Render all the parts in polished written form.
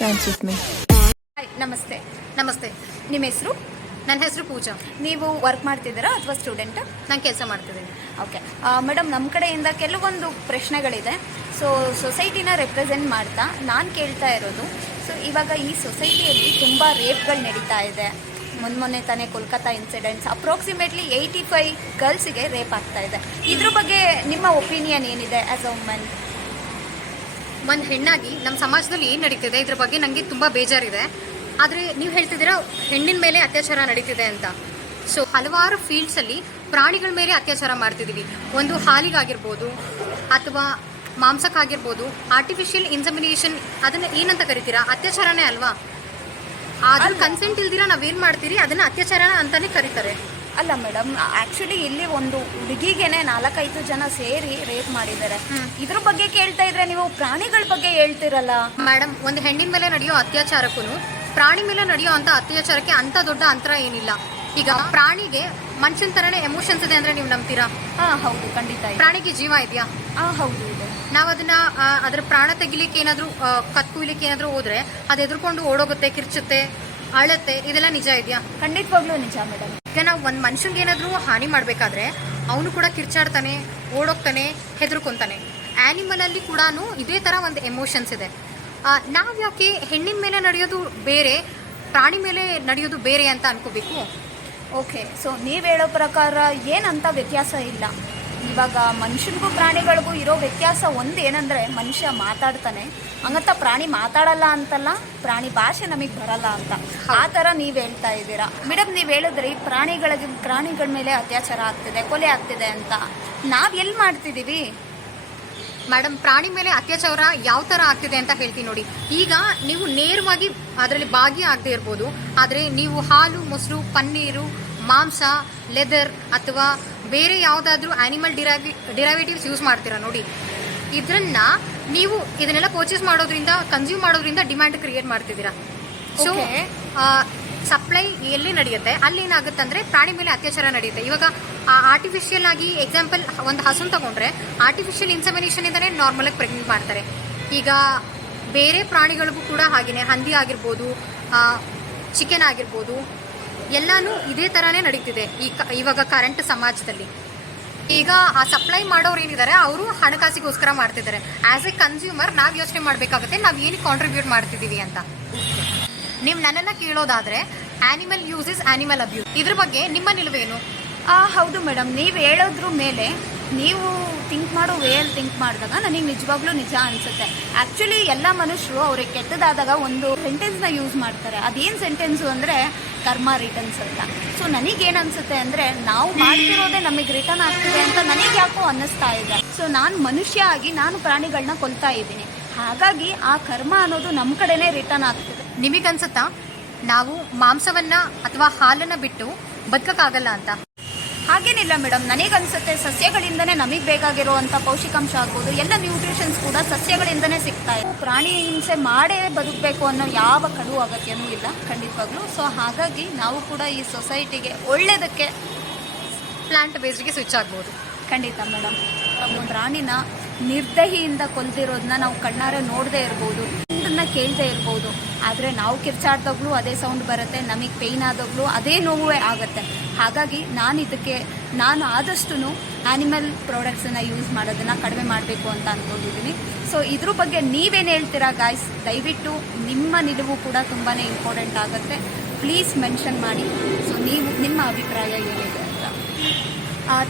Dance with me. Hi, ನಮಸ್ತೆ. ನಮಸ್ತೆ. ನಿಮ್ಮ ಹೆಸರು? ನನ್ನ ಹೆಸರು ಪೂಜಾ. ನೀವು ವರ್ಕ್ ಮಾಡ್ತಿದ್ದೀರಾ ಅಥವಾ ಸ್ಟೂಡೆಂಟ್? ನಾನು ಕೆಲಸ ಮಾಡ್ತಿದ್ದೀನಿ. ಓಕೆ ಮೇಡಮ್, ನಮ್ಮ ಕಡೆಯಿಂದ ಕೆಲವೊಂದು ಪ್ರಶ್ನೆಗಳಿದೆ. ಸೊ ಸೊಸೈಟಿನ ರೆಪ್ರೆಸೆಂಟ್ ಮಾಡ್ತಾ ನಾನು ಕೇಳ್ತಾ ಇರೋದು, ಸೊ ಇವಾಗ ಈ ಸೊಸೈಟಿಯಲ್ಲಿ ತುಂಬ ರೇಪ್ಗಳು ನಡೀತಾ ಇದೆ. ಮೊನ್ನೆ ತಾನೇ ಕೋಲ್ಕತ್ತಾ ಇನ್ಸಿಡೆಂಟ್ಸ್, ಅಪ್ರಾಕ್ಸಿಮೇಟ್ಲಿ 85 ಗರ್ಲ್ಸಿಗೆ ರೇಪ್ ಆಗ್ತಾ ಇದೆ. ಇದ್ರ ಬಗ್ಗೆ ನಿಮ್ಮ ಒಪಿನಿಯನ್ ಏನಿದೆ ಆ್ಯಸ್ ಅ ವುಮನ್? ಒಂದು ಹೆಣ್ಣಾಗಿ ನಮ್ಮ ಸಮಾಜದಲ್ಲಿ ಏನು ನಡೀತಿದೆ ಇದ್ರ ಬಗ್ಗೆ ನನಗೆ ತುಂಬ ಬೇಜಾರಿದೆ. ಆದರೆ ನೀವು ಹೇಳ್ತಿದ್ದೀರಾ ಹೆಣ್ಣಿನ ಮೇಲೆ ಅತ್ಯಾಚಾರ ನಡೀತಿದೆ ಅಂತ. ಸೊ ಹಲವಾರು ಫೀಲ್ಡ್ಸಲ್ಲಿ ಪ್ರಾಣಿಗಳ ಮೇಲೆ ಅತ್ಯಾಚಾರ ಮಾಡ್ತಿದ್ದೀವಿ. ಒಂದು ಹಾಲಿಗಾಗಿರ್ಬೋದು ಅಥವಾ ಮಾಂಸಕ್ಕಾಗಿರ್ಬೋದು. ಆರ್ಟಿಫಿಷಿಯಲ್ ಇನ್ಸಮಿನೇಷನ್ ಅದನ್ನು ಏನಂತ ಕರಿತೀರಾ? ಅತ್ಯಾಚಾರನೇ ಅಲ್ವಾ? ಅದ್ರ ಕನ್ಸೆಂಟ್ ಇಲ್ದಿರಾ ನಾವೇನು ಮಾಡ್ತೀರಿ ಅದನ್ನು ಅತ್ಯಾಚಾರ ಅಂತಾನೆ ಕರೀತಾರೆ. ಅಲ್ಲ ಮೇಡಮ್, ಆ್ಯಕ್ಚುಲಿ ಇಲ್ಲಿ ಒಂದು ಹುಡುಗಿಗೆನೆ 4-5 ಜನ ಸೇರಿ ರೇಪ್ ಮಾಡಿದ್ದಾರೆ. ಇದ್ರ ಬಗ್ಗೆ ಕೇಳ್ತಾ ಇದ್ರೆ ನೀವು ಪ್ರಾಣಿಗಳ ಬಗ್ಗೆ ಹೇಳ್ತಿರಲ್ಲ. ಮೇಡಮ್, ಒಂದು ಹೆಣ್ಣಿನ ಮೇಲೆ ನಡೆಯೋ ಅತ್ಯಾಚಾರಕ್ಕೂ ಪ್ರಾಣಿ ಮೇಲೆ ನಡೆಯೋ ಅಂತ ಅತ್ಯಾಚಾರಕ್ಕೆ ಅಂತ ದೊಡ್ಡ ಅಂತರ ಏನಿಲ್ಲ. ಈಗ ಪ್ರಾಣಿಗೆ ಮನುಷ್ಯನ ಥರನೇ ಎಮೋಷನ್ಸ್ ಇದೆ ಅಂದರೆ ನೀವು ನಂಬ್ತೀರಾ? ಹೌದು, ಖಂಡಿತ. ಪ್ರಾಣಿಗೆ ಜೀವ ಇದೆಯಾ? ಹೌದು ಇದೆ. ನಾವು ಅದನ್ನ ಅದರ ಪ್ರಾಣ ತೆಗಿಲಿಕ್ಕೆ ಏನಾದರೂ ಕತ್ಕುಯ್ಲಿಕ್ಕೆ ಏನಾದರೂ ಹೋದ್ರೆ ಅದು ಎದುರ್ಕೊಂಡು ಓಡೋಗುತ್ತೆ, ಕಿರ್ಚುತ್ತೆ, ಅಳುತ್ತೆ. ಇದೆಲ್ಲ ನಿಜ ಇದೆಯಾ? ಖಂಡಿತವಾಗ್ಲೂ ನಿಜ ಮೇಡಮ್. ಈಗ ನಾವು ಒಂದು ಮನುಷ್ಯನಿಗೆ ಏನಾದರೂ ಹಾನಿ ಮಾಡಬೇಕಾದ್ರೆ ಅವನು ಕೂಡ ಕಿರ್ಚಾಡ್ತಾನೆ, ಓಡೋಗ್ತಾನೆ, ಹೆದರ್ಕೊಂತಾನೆ. ಆ್ಯನಿಮಲಲ್ಲಿ ಕೂಡ ಇದೇ ಥರ ಒಂದು ಎಮೋಷನ್ಸ್ ಇದೆ. ನಾವು ಯಾಕೆ ಹೆಣ್ಣಿನ ಮೇಲೆ ನಡೆಯೋದು ಬೇರೆ, ಪ್ರಾಣಿ ಮೇಲೆ ನಡೆಯೋದು ಬೇರೆ ಅಂತ ಅನ್ಕೋಬೇಕು? ಓಕೆ, ಸೊ ನೀವು ಹೇಳೋ ಪ್ರಕಾರ ಏನಂತ ವ್ಯತ್ಯಾಸ ಇಲ್ಲ. ಇವಾಗ ಮನುಷ್ಯನಿಗೂ ಪ್ರಾಣಿಗಳಿಗೂ ಇರೋ ವ್ಯತ್ಯಾಸ ಒಂದು ಏನಂದರೆ, ಮನುಷ್ಯ ಮಾತಾಡ್ತಾನೆ, ಹಂಗಂತ ಪ್ರಾಣಿ ಮಾತಾಡಲ್ಲ ಅಂತಲ್ಲ, ಪ್ರಾಣಿ ಭಾಷೆ ನಮಗೆ ಬರಲ್ಲ ಅಂತ. ಆ ಥರ ನೀವು ಹೇಳ್ತಾ ಇದ್ದೀರಾ ಮೇಡಮ್. ನೀವು ಹೇಳಿದ್ರಿ ಪ್ರಾಣಿಗಳ ಮೇಲೆ ಅತ್ಯಾಚಾರ ಆಗ್ತಿದೆ, ಕೊಲೆ ಆಗ್ತಿದೆ ಅಂತ. ನಾವು ಎಲ್ಲಿ ಮಾಡ್ತಿದ್ದೀವಿ ಮೇಡಮ್? ಪ್ರಾಣಿ ಮೇಲೆ ಅತ್ಯಾಚಾರ ಯಾವ ಥರ ಆಗ್ತಿದೆ ಅಂತ ಹೇಳ್ತೀನಿ ನೋಡಿ. ಈಗ ನೀವು ನೇರವಾಗಿ ಅದರಲ್ಲಿ ಭಾಗಿಯಾಗದೇ ಇರ್ಬೋದು, ಆದರೆ ನೀವು ಹಾಲು, ಮೊಸರು, ಪನ್ನೀರು, ಮಾಂಸ, ಲೆದರ್ ಅಥವಾ ಬೇರೆ ಯಾವುದಾದ್ರೂ ಆ್ಯನಿಮಲ್ ಡಿರೈವೇಟಿವ್ಸ್ ಯೂಸ್ ಮಾಡ್ತೀರಾ ನೋಡಿ. ನೀವು ಇದನ್ನೆಲ್ಲ ಪರ್ಚೇಸ್ ಮಾಡೋದ್ರಿಂದ, ಕನ್ಸ್ಯೂಮ್ ಮಾಡೋದ್ರಿಂದ ಡಿಮ್ಯಾಂಡ್ ಕ್ರಿಯೇಟ್ ಮಾಡ್ತಿದ್ದೀರಾ. ಸೊ ಸಪ್ಲೈ ಎಲ್ಲಿ ನಡೆಯುತ್ತೆ ಅಲ್ಲಿ ಏನಾಗುತ್ತೆ ಅಂದರೆ ಪ್ರಾಣಿ ಮೇಲೆ ಅತ್ಯಾಚಾರ ನಡೆಯುತ್ತೆ. ಇವಾಗ ಆರ್ಟಿಫಿಷಿಯಲ್ ಆಗಿ ಎಕ್ಸಾಂಪಲ್ ಒಂದು ಹಸುನ್ ತಗೊಂಡ್ರೆ ಆರ್ಟಿಫಿಷಿಯಲ್ ಇನ್ಸಮಿನೇಷನ್ ಇಂದನೇ ನಾರ್ಮಲಾಗಿ ಪ್ರೆಗ್ನೆಂಟ್ ಮಾಡ್ತಾರೆ. ಈಗ ಬೇರೆ ಪ್ರಾಣಿಗಳಿಗೂ ಕೂಡ ಹಾಗೆಯೇ, ಹಂದಿ ಆಗಿರ್ಬೋದು, ಚಿಕನ್ ಆಗಿರ್ಬೋದು, ಎಲ್ಲನೂ ಇದೇ ಥರನೇ ನಡೀತಿದೆ ಇವಾಗ ಕರೆಂಟ್ ಸಮಾಜದಲ್ಲಿ. ಈಗ ಆ ಸಪ್ಲೈ ಮಾಡೋರು ಏನಿದ್ದಾರೆ ಅವರು ಹಣಕಾಸಿಗೋಸ್ಕರ ಮಾಡ್ತಿದ್ದಾರೆ. ಆ್ಯಸ್ ಎ ಕನ್ಸ್ಯೂಮರ್ ನಾವು ಯೋಚನೆ ಮಾಡಬೇಕಾಗುತ್ತೆ ನಾವು ಏನಕ್ಕೆ ಕಾಂಟ್ರಿಬ್ಯೂಟ್ ಮಾಡ್ತಿದ್ದೀವಿ ಅಂತ. ನೀವು ನನ್ನನ್ನು ಕೇಳೋದಾದರೆ animal use is animal abuse, ಇದ್ರ ಬಗ್ಗೆ ನಿಮ್ಮ ನಿಲುವೇನು? ಹೌದು ಮೇಡಮ್, ನೀವು ಹೇಳೋದ್ರ ಮೇಲೆ ನೀವು ಥಿಂಕ್ ಮಾಡೋ ವೇಯಲ್ಲಿ ಥಿಂಕ್ ಮಾಡಿದಾಗ ನನಗೆ ನಿಜವಾಗ್ಲೂ ನಿಜ ಅನಿಸುತ್ತೆ. ಆ್ಯಕ್ಚುಲಿ ಎಲ್ಲ ಮನುಷ್ಯರು ಅವ್ರಿಗೆ ಕೆಟ್ಟದಾದಾಗ ಒಂದು ಸೆಂಟೆನ್ಸ್ನ ಯೂಸ್ ಮಾಡ್ತಾರೆ. ಅದೇನು ಸೆಂಟೆನ್ಸು ಅಂದರೆ ಕರ್ಮ ರಿಟರ್ನ್ಸ್ ಅಂತ. ಸೊ ನನಗೇನು ಅನಿಸುತ್ತೆ ಅಂದರೆ, ನಾವು ಮಾಡ್ತಿರೋದೇ ನಮಗೆ ರಿಟರ್ನ್ ಆಗ್ತಿದೆ ಅಂತ ನನಗೆ ಯಾಕೋ ಅನ್ನಿಸ್ತಾ ಇದೆ. ಸೊ ನಾನು ಮನುಷ್ಯ ಆಗಿ ನಾನು ಪ್ರಾಣಿಗಳನ್ನ ಕೊಲ್ತಾ ಇದ್ದೀನಿ, ಹಾಗಾಗಿ ಆ ಕರ್ಮ ಅನ್ನೋದು ನಮ್ಮ ಕಡೆನೇ ರಿಟರ್ನ್ ಆಗ್ತಿದೆ. ನಿಮಗನ್ಸುತ್ತಾ ನಾವು ಮಾಂಸವನ್ನು ಅಥವಾ ಹಾಲನ್ನು ಬಿಟ್ಟು ಬದುಕಕ್ಕಾಗಲ್ಲ ಅಂತ? ಹಾಗೇನಿಲ್ಲ ಮೇಡಮ್, ನನಗನ್ಸುತ್ತೆ ಸಸ್ಯಗಳಿಂದನೇ ನಮಗೆ ಬೇಕಾಗಿರುವಂಥ ಪೌಷ್ಟಿಕಾಂಶ ಆಗ್ಬೋದು, ಎಲ್ಲ ನ್ಯೂಟ್ರಿಷನ್ಸ್ ಕೂಡ ಸಸ್ಯಗಳಿಂದನೇ ಸಿಗ್ತಾ ಇದೆ. ಪ್ರಾಣಿ ಹಿಂಸೆ ಮಾಡೇ ಬದುಕಬೇಕು ಅನ್ನೋ ಯಾವ ಕಡು ಅಗತ್ಯನೂ ಇಲ್ಲ ಖಂಡಿತವಾಗ್ಲೂ. ಸೊ ಹಾಗಾಗಿ ನಾವು ಕೂಡ ಈ ಸೊಸೈಟಿಗೆ ಒಳ್ಳೆಯದಕ್ಕೆ ಪ್ಲಾಂಟ್ ಬೇಸ್ಡ್ಗೆ ಸ್ವಿಚ್ ಆಗ್ಬೋದು. ಖಂಡಿತ ಮೇಡಮ್. ಪ್ರಾಣಿನ ನಿರ್ದಹಿಯಿಂದ ಕೊಲ್ದಿರೋದನ್ನ ನಾವು ಕಣ್ಣಾರೆ ನೋಡದೇ ಇರ್ಬೋದು, ಸೌಂಡನ್ನು ಕೇಳದೇ ಇರ್ಬೋದು, ಆದರೆ ನಾವು ಕಿರ್ಚಾಡ್ದಾಗ್ಲೂ ಅದೇ ಸೌಂಡ್ ಬರುತ್ತೆ, ನಮಗೆ ಪೇಯ್ನ್ ಆದಾಗಲೂ ಅದೇ ನೋವೇ ಆಗುತ್ತೆ. ಹಾಗಾಗಿ ನಾನು ಆದಷ್ಟು ಆ್ಯನಿಮಲ್ ಪ್ರಾಡಕ್ಟ್ಸನ್ನು ಯೂಸ್ ಮಾಡೋದನ್ನು ಕಡಿಮೆ ಮಾಡಬೇಕು ಅಂತ ಅಂದ್ಕೊಂಡಿದ್ದೀನಿ. ಸೊ ಇದ್ರ ಬಗ್ಗೆ ನೀವೇನು ಹೇಳ್ತೀರಾ ಗಾಯ್ಸ್? ದಯವಿಟ್ಟು ನಿಮ್ಮ ನಿಲುವು ಕೂಡ ತುಂಬಾ ಇಂಪಾರ್ಟೆಂಟ್ ಆಗುತ್ತೆ. ಪ್ಲೀಸ್ ಮೆನ್ಷನ್ ಮಾಡಿ. ಸೊ ನಿಮ್ಮ ಅಭಿಪ್ರಾಯ ಏನಿದೆ ಅಂತ.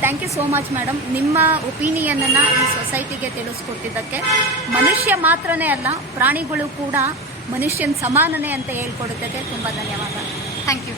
Thank you so much madam. ನಿಮ್ಮ ಒಪಿನಿಯನನ್ನು ಈ ಸೊಸೈಟಿಗೆ ತಿಳಿಸ್ಕೊಟ್ಟಿದ್ದಕ್ಕೆ. ಮನುಷ್ಯ ಮಾತ್ರನೇ ಅಲ್ಲ, ಪ್ರಾಣಿಗಳು ಕೂಡ ಮನುಷ್ಯನ ಸಮಾನನೇ ಅಂತ ಹೇಳ್ಕೊಡೋದಕ್ಕೆ ತುಂಬ ಧನ್ಯವಾದ. Thank you.